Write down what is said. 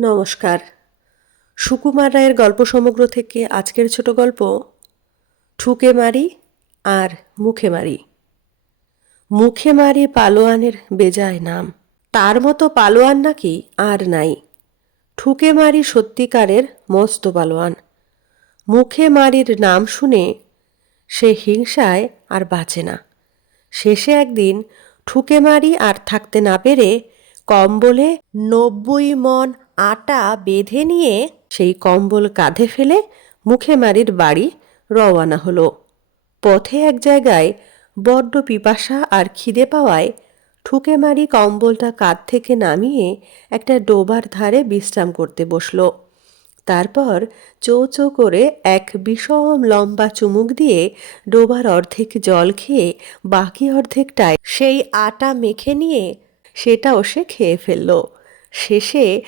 নমস্কার। সুকুমার রায়ের গল্প সমগ্র থেকে আজকের ছোট গল্প ঠুকে মারি আর মুখে মারি। মুখে মারি পালোয়ানের বেজায় নাম, তার মতো পালোয়ান নাকি আর নাই। ঠুকে মারি সত্যিকারের মস্ত পালোয়ান। মুখে মারির নাম শুনে সে হিংসায় আর বাঁচে না। শেষে একদিন ঠুকে মারি আর থাকতে না পেরে কম্বলে ৯০ মণ আটা বেঁধে নিয়ে সেই কম্বল কাঁধে ফেলে মুখে মারির বাড়ি রওয়ানা হলো। পথে এক জায়গায় বড্ড পিপাসা আর খিদে পাওয়ায় ঠুকে মারি কম্বলটা কাঁধ থেকে নামিয়ে একটা ডোবার ধারে বিশ্রাম করতে বসল। তারপর চোঁ চোঁ করে এক বিষম লম্বা চুমুক দিয়ে ডোবার অর্ধেক জল খেয়ে বাকি অর্ধেকটায় সেই আটা মেখে নিয়ে সেটাও সে খেয়ে ফেলল। শেষে